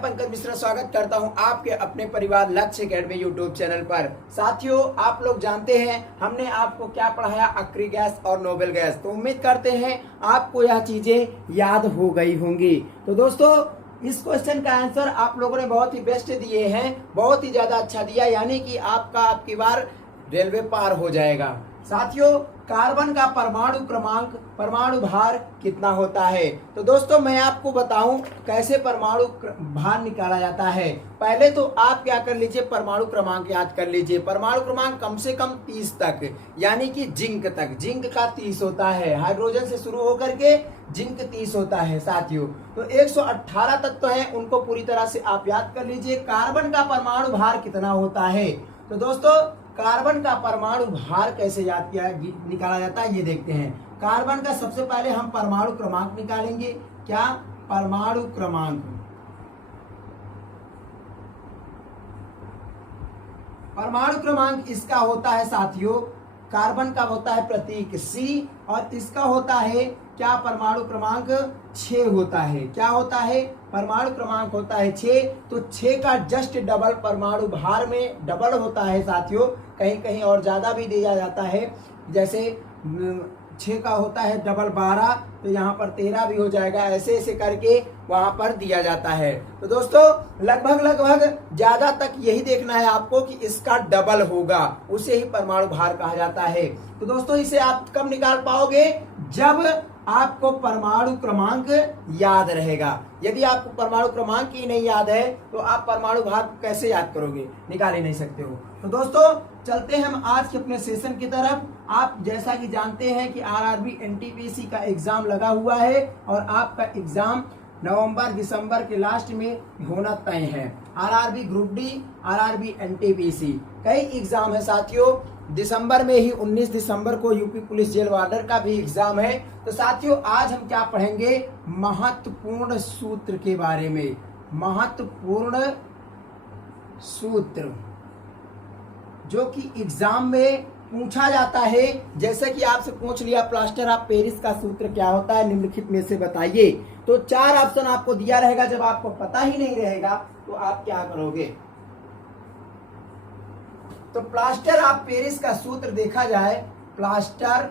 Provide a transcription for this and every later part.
मैं पंकज मिश्रा स्वागत करता हूं आपके अपने परिवार लक्ष्य अकेडमी यूट्यूब चैनल पर। साथियों, आप लोग जानते हैं हमने आपको क्या पढ़ाया, अक्री गैस और नोबेल गैस। तो उम्मीद करते हैं आपको यह चीजें याद हो गई होंगी। तो दोस्तों, इस क्वेश्चन का आंसर आप लोगों ने बहुत ही बेस्ट दिए हैं, बहुत ही ज्यादा अच्छा दिया, यानी कि आपका आपकी बार रेलवे पार हो जाएगा। साथियों, कार्बन का परमाणु क्रमांक, परमाणु भार कितना होता है? तो दोस्तों, मैं आपको बताऊं कैसे परमाणु भार निकाला जाता है। पहले तो आप क्या कर लीजिए, परमाणु क्रमांक याद कर लीजिए। परमाणु क्रमांक कम से कम 30 तक, यानी कि जिंक तक। जिंक का 30 होता है, हाइड्रोजन से शुरू होकर के जिंक 30 होता है। साथियों, तो 118 तत्व हैं, उनको पूरी तरह से आप याद कर लीजिए। कार्बन का परमाणु भार कितना होता है? तो दोस्तों, कार्बन का परमाणु भार कैसे निकाला जाता है, ये देखते हैं। कार्बन का सबसे पहले हम परमाणु क्रमांक निकालेंगे। क्या? परमाणु क्रमांक। परमाणु क्रमांक इसका होता है साथियों, कार्बन का होता है प्रतीक C और इसका होता है क्या? परमाणु क्रमांक 6 होता है। क्या होता है? परमाणु क्रमांक होता है 6। तो 6 का जस्ट डबल परमाणु भार में डबल होता है साथियों। कहीं कहीं और ज्यादा भी दिया जाता है, जैसे 6 का होता है डबल 12, तो यहाँ पर 13 भी हो जाएगा। ऐसे ऐसे करके वहां पर दिया जाता है। तो दोस्तों, लगभग ज्यादा तक यही देखना है आपको कि इसका डबल होगा, उसे ही परमाणु भार कहा जाता है। तो दोस्तों, इसे आप कब निकाल पाओगे? जब आपको परमाणु क्रमांक याद रहेगा। यदि आपको परमाणु क्रमांक ही नहीं याद है तो आप परमाणु भार कैसे याद करोगे? निकाल ही नहीं सकते हो। तो दोस्तों, चलते हैं हम आज के अपने सेशन की तरफ। आप जैसा कि जानते हैं कि आरआरबी एनटीपीसी का एग्जाम लगा हुआ है और आपका एग्जाम नवंबर दिसंबर के लास्ट में होना तय है। RRB group D, RRB NTPC, कई एग्जाम है साथियों। दिसंबर में ही 19 दिसंबर को यूपी पुलिस जेल वार्डर का भी एग्जाम है। तो साथियों, आज हम क्या पढ़ेंगे? महत्वपूर्ण सूत्र के बारे में। महत्वपूर्ण सूत्र जो कि एग्जाम में पूछा जाता है। जैसे कि आपसे पूछ लिया प्लास्टर ऑफ पेरिस का सूत्र क्या होता है, निम्नलिखित में से बताइए। तो 4 ऑप्शन आपको दिया रहेगा। जब आपको पता ही नहीं रहेगा तो आप क्या करोगे? तो प्लास्टर ऑफ पेरिस का सूत्र देखा जाए, प्लास्टर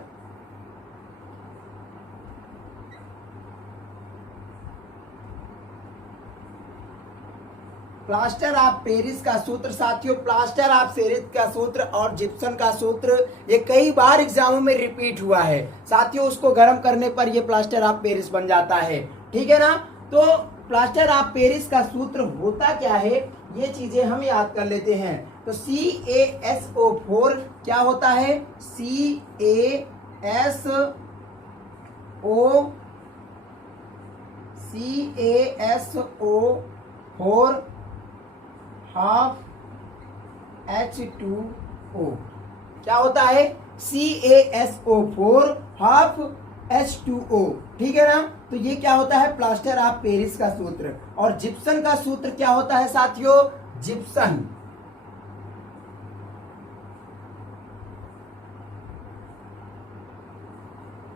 ऑफ पेरिस का सूत्र साथियों, प्लास्टर ऑफ पेरिस का सूत्र और जिप्सन का सूत्र, ये कई बार एग्जामों में रिपीट हुआ है साथियों। उसको गर्म करने पर ये प्लास्टर ऑफ पेरिस बन जाता है, ठीक है ना। तो प्लास्टर ऑफ पेरिस का सूत्र होता क्या है, ये चीजें हम याद कर लेते हैं। तो CaSO4 क्या होता है? CaSO4 हाफ H2O क्या होता है? CaSO4 हाफ H2O, ठीक है ना। तो ये क्या होता है? प्लास्टर ऑफ पेरिस का सूत्र। और जिप्सन का सूत्र क्या होता है साथियों?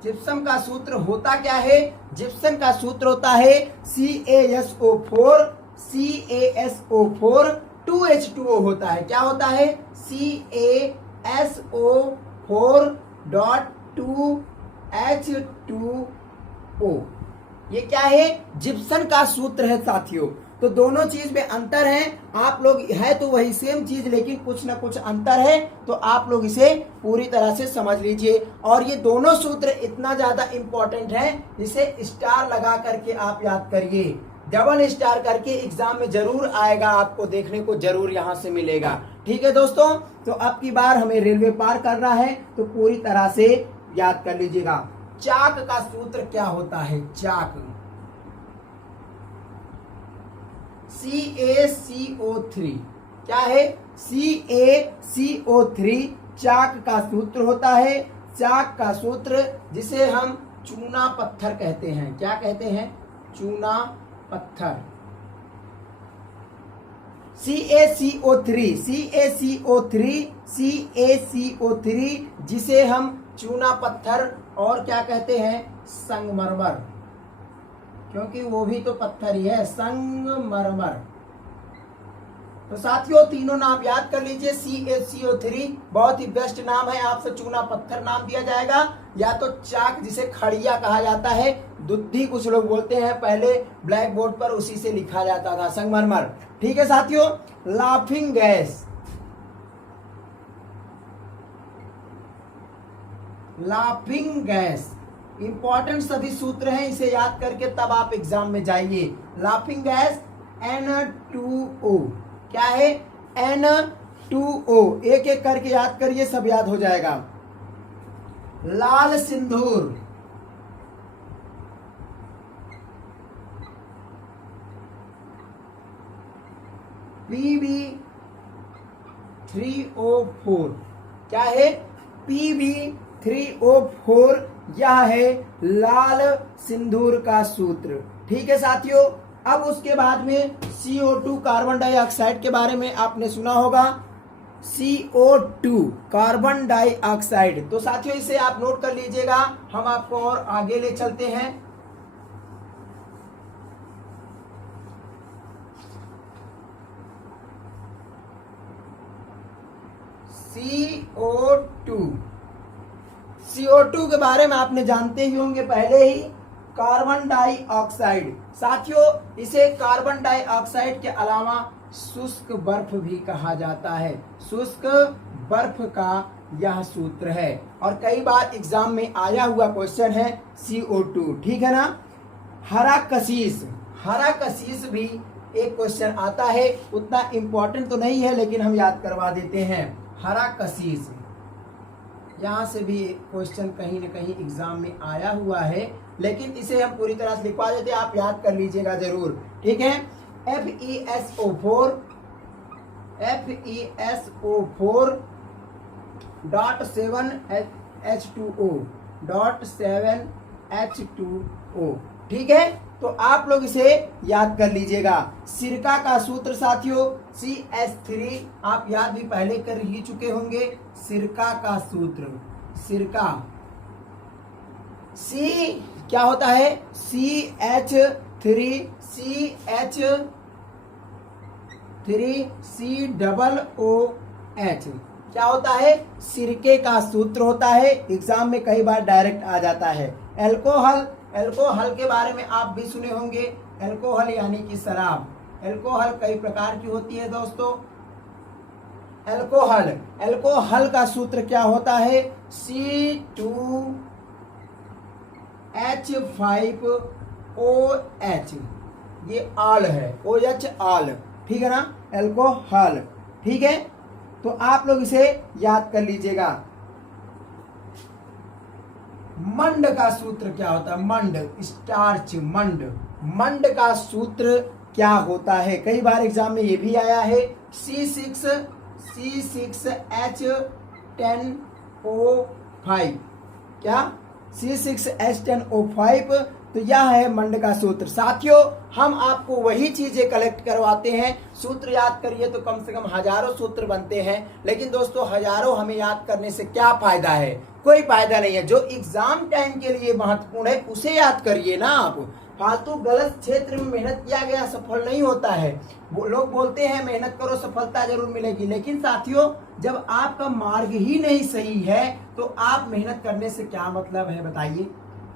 जिप्सम का सूत्र होता क्या है? जिप्सम का सूत्र होता है CaSO4 2H2O होता है। क्या होता है? CaSO4.2H2O। ये क्या है? जिप्सन का सूत्र है साथियों। तो दोनों चीज में अंतर है। आप लोग है तो वही सेम चीज, लेकिन कुछ ना कुछ अंतर है। तो आप लोग इसे पूरी तरह से समझ लीजिए। और ये दोनों सूत्र इतना ज्यादा इंपॉर्टेंट है, इसे स्टार लगा करके आप याद करिए। डबल स्टार करके एग्जाम में जरूर आएगा, आपको देखने को जरूर यहाँ से मिलेगा, ठीक है दोस्तों। तो अब की बार हमें रेलवे पार करना है, तो पूरी तरह से याद कर लीजिएगा। चाक का सूत्र क्या होता है? चाक CaCO3 क्या है? CaCO3 चाक का सूत्र होता है। चाक का सूत्र जिसे हम चूना पत्थर कहते हैं। क्या कहते हैं? चूना पत्थर। CaCO3 जिसे हम चूना पत्थर और क्या कहते हैं? संगमरमर। क्योंकि वो भी तो पत्थर ही है, संगमरमर। तो साथियों तीनों नाम याद कर लीजिए। CaCO3 बहुत ही बेस्ट नाम है, आपसे चूना पत्थर नाम दिया जाएगा, या तो चाक जिसे खड़िया कहा जाता है, दुद्धि कुछ लोग बोलते हैं, पहले ब्लैक बोर्ड पर उसी से लिखा जाता था, संगमरमर। ठीक है साथियों। Laughing gas, laughing gas important सभी सूत्र हैं, इसे याद करके तब आप एग्जाम में जाइए। लाफिंग गैस N2O, क्या है? N2O, एक एक करके याद करिए, सब याद हो जाएगा। लाल सिंदूर, Pb3O4, क्या है? Pb3O4, यह है लाल सिंदूर का सूत्र। ठीक है साथियों। अब उसके बाद में CO2 कार्बन डाइऑक्साइड के बारे में आपने सुना होगा, CO2 कार्बन डाइऑक्साइड। तो साथियों इसे आप नोट कर लीजिएगा, हम आपको और आगे ले चलते हैं। CO2 के बारे में आपने जानते ही होंगे पहले ही, कार्बन डाइऑक्साइड। साथियों इसे कार्बन डाइऑक्साइड के अलावा शुष्क बर्फ भी कहा जाता है, शुष्क बर्फ का यह सूत्र है, और कई बार एग्जाम में आया हुआ क्वेश्चन है CO2। ठीक है ना। हरा कशीस, हरा कशीस भी एक क्वेश्चन आता है, उतना इंपॉर्टेंट तो नहीं है लेकिन हम याद करवा देते हैं। हरा कशीस, यहाँ से भी क्वेश्चन कहीं न कहीं एग्जाम में आया हुआ है, लेकिन इसे हम पूरी तरह से लिखवा देते हैं, आप याद कर लीजिएगा जरूर। ठीक है। FeSO4 .7H2O. ठीक है। तो आप लोग इसे याद कर लीजिएगा। सिरका का सूत्र साथियों CH3, आप याद भी पहले कर ही चुके होंगे। सिरका का सूत्र, सिरका C क्या होता है? CH3 COOH, क्या होता है? सिरके का सूत्र होता है, एग्जाम में कई बार डायरेक्ट आ जाता है। अल्कोहल, अल्कोहल के बारे में आप भी सुने होंगे, अल्कोहल यानी कि शराब। अल्कोहल कई प्रकार की होती है दोस्तों। अल्कोहल, अल्कोहल का सूत्र क्या होता है? C2H5OH, ये आल है, OH आल। ठीक है ना, अल्कोहल। ठीक है। तो आप लोग इसे याद कर लीजिएगा। मंड का सूत्र क्या होता है? मंड, स्टार्च, मंड, मंड का सूत्र क्या होता है? कई बार एग्जाम में ये भी आया है। C6H10O5, क्या? C6H10O5, तो यह है मंड का सूत्र। साथियों हम आपको वही चीजें कलेक्ट करवाते हैं, सूत्र याद करिए तो कम से कम हजारों सूत्र बनते हैं, लेकिन दोस्तों हजारों हमें याद करने से क्या फायदा है? कोई फायदा नहीं है। जो एग्जाम टाइम के लिए महत्वपूर्ण है उसे याद करिए ना आप। फालतू गलत क्षेत्र में मेहनत किया गया सफल नहीं होता है। वो लोग बोलते हैं मेहनत करो सफलता जरूर मिलेगी, लेकिन साथियों जब आपका मार्ग ही नहीं सही है तो आप मेहनत करने से क्या मतलब है? बताइए,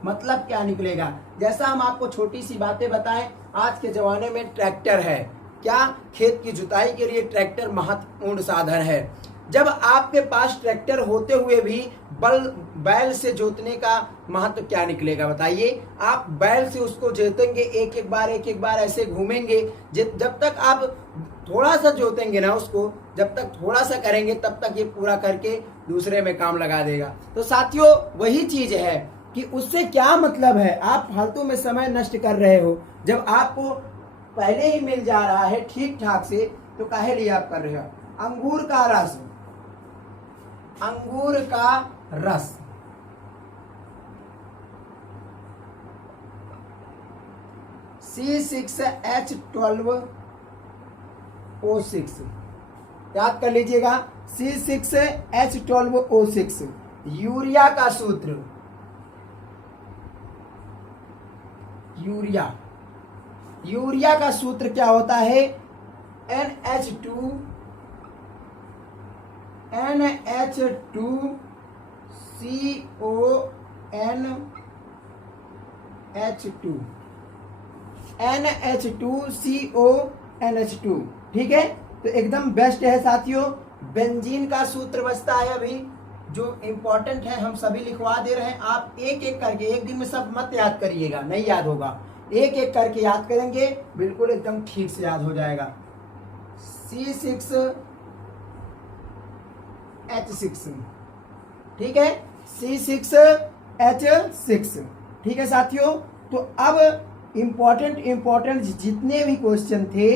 मतलब क्या निकलेगा? जैसा हम आपको छोटी सी बातें बताएं, आज के जमाने में ट्रैक्टर है, क्या? खेत की जुताई के लिए ट्रैक्टर महत्वपूर्ण साधन है। जब आपके पास ट्रैक्टर होते हुए भी बैल से जोतने का महत्व क्या निकलेगा? बताइए। आप बैल से उसको जोतेंगे, एक एक बार ऐसे घूमेंगे, जब तक आप थोड़ा सा जोतेंगे ना उसको, जब तक थोड़ा सा करेंगे तब तक ये पूरा करके दूसरे में काम लगा देगा। तो साथियों वही चीज है कि उससे क्या मतलब है? आप फालतू में समय नष्ट कर रहे हो, जब आपको पहले ही मिल जा रहा है ठीक ठाक से, तो काहे लिए आप कर रहे हो? अंगूर का रस, अंगूर का रस, C6H12O6, याद कर लीजिएगा, C6H12O6। यूरिया का सूत्र, यूरिया यूरिया का सूत्र क्या होता है? NH2 NH2CONH2 ठीक है, तो एकदम बेस्ट है साथियों। बेंजीन का सूत्र बचता है अभी, जो इंपॉर्टेंट है हम सभी लिखवा दे रहे हैं। आप एक एक करके, एक दिन में सब मत याद करिएगा, नहीं याद होगा, एक एक करके याद करेंगे, बिल्कुल एकदम ठीक से याद हो जाएगा। C6H6 ठीक है, C6H6 ठीक है साथियों। तो अब इम्पोर्टेंट जितने भी क्वेश्चन थे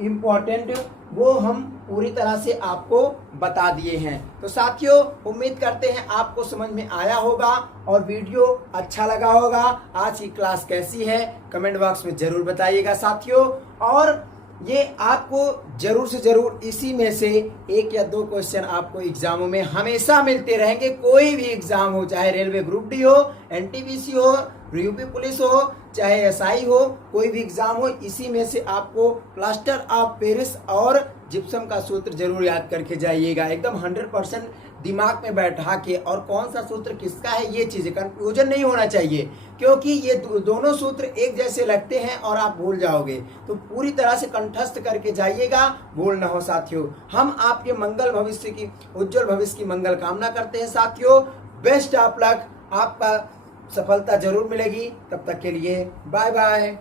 इम्पोर्टेंट, वो हम पूरी तरह से आपको बता दिए हैं। तो साथियों उम्मीद करते हैं आपको समझ में आया होगा और वीडियो अच्छा लगा होगा। आज की क्लास कैसी है कमेंट बॉक्स में जरूर बताइएगा साथियों। और ये आपको जरूर से जरूर इसी में से एक या दो क्वेश्चन आपको एग्जामों में हमेशा मिलते रहेंगे। कोई भी एग्जाम हो, चाहे रेलवे ग्रुप डी हो, एनटीपीसी हो, यूपी पुलिस हो, चाहे एसआई हो, कोई भी एग्जाम हो, इसी में से आपको प्लास्टर ऑफ पेरिस और जिप्सम का सूत्र जरूर याद करके जाइएगा, एकदम 100% दिमाग में बैठा के। और कौन सा सूत्र किसका है ये चीजें कंफ्यूजन नहीं होना चाहिए, क्योंकि ये दोनों सूत्र एक जैसे लगते हैं और आप भूल जाओगे। तो पूरी तरह से कंठस्थ करके जाइएगा, भूल ना हो साथियों। हम आपके मंगल भविष्य की, उज्जवल भविष्य की मंगल कामना करते हैं साथियों। बेस्ट ऑफ लक, आपका सफलता जरूर मिलेगी। तब तक के लिए बाय बाय।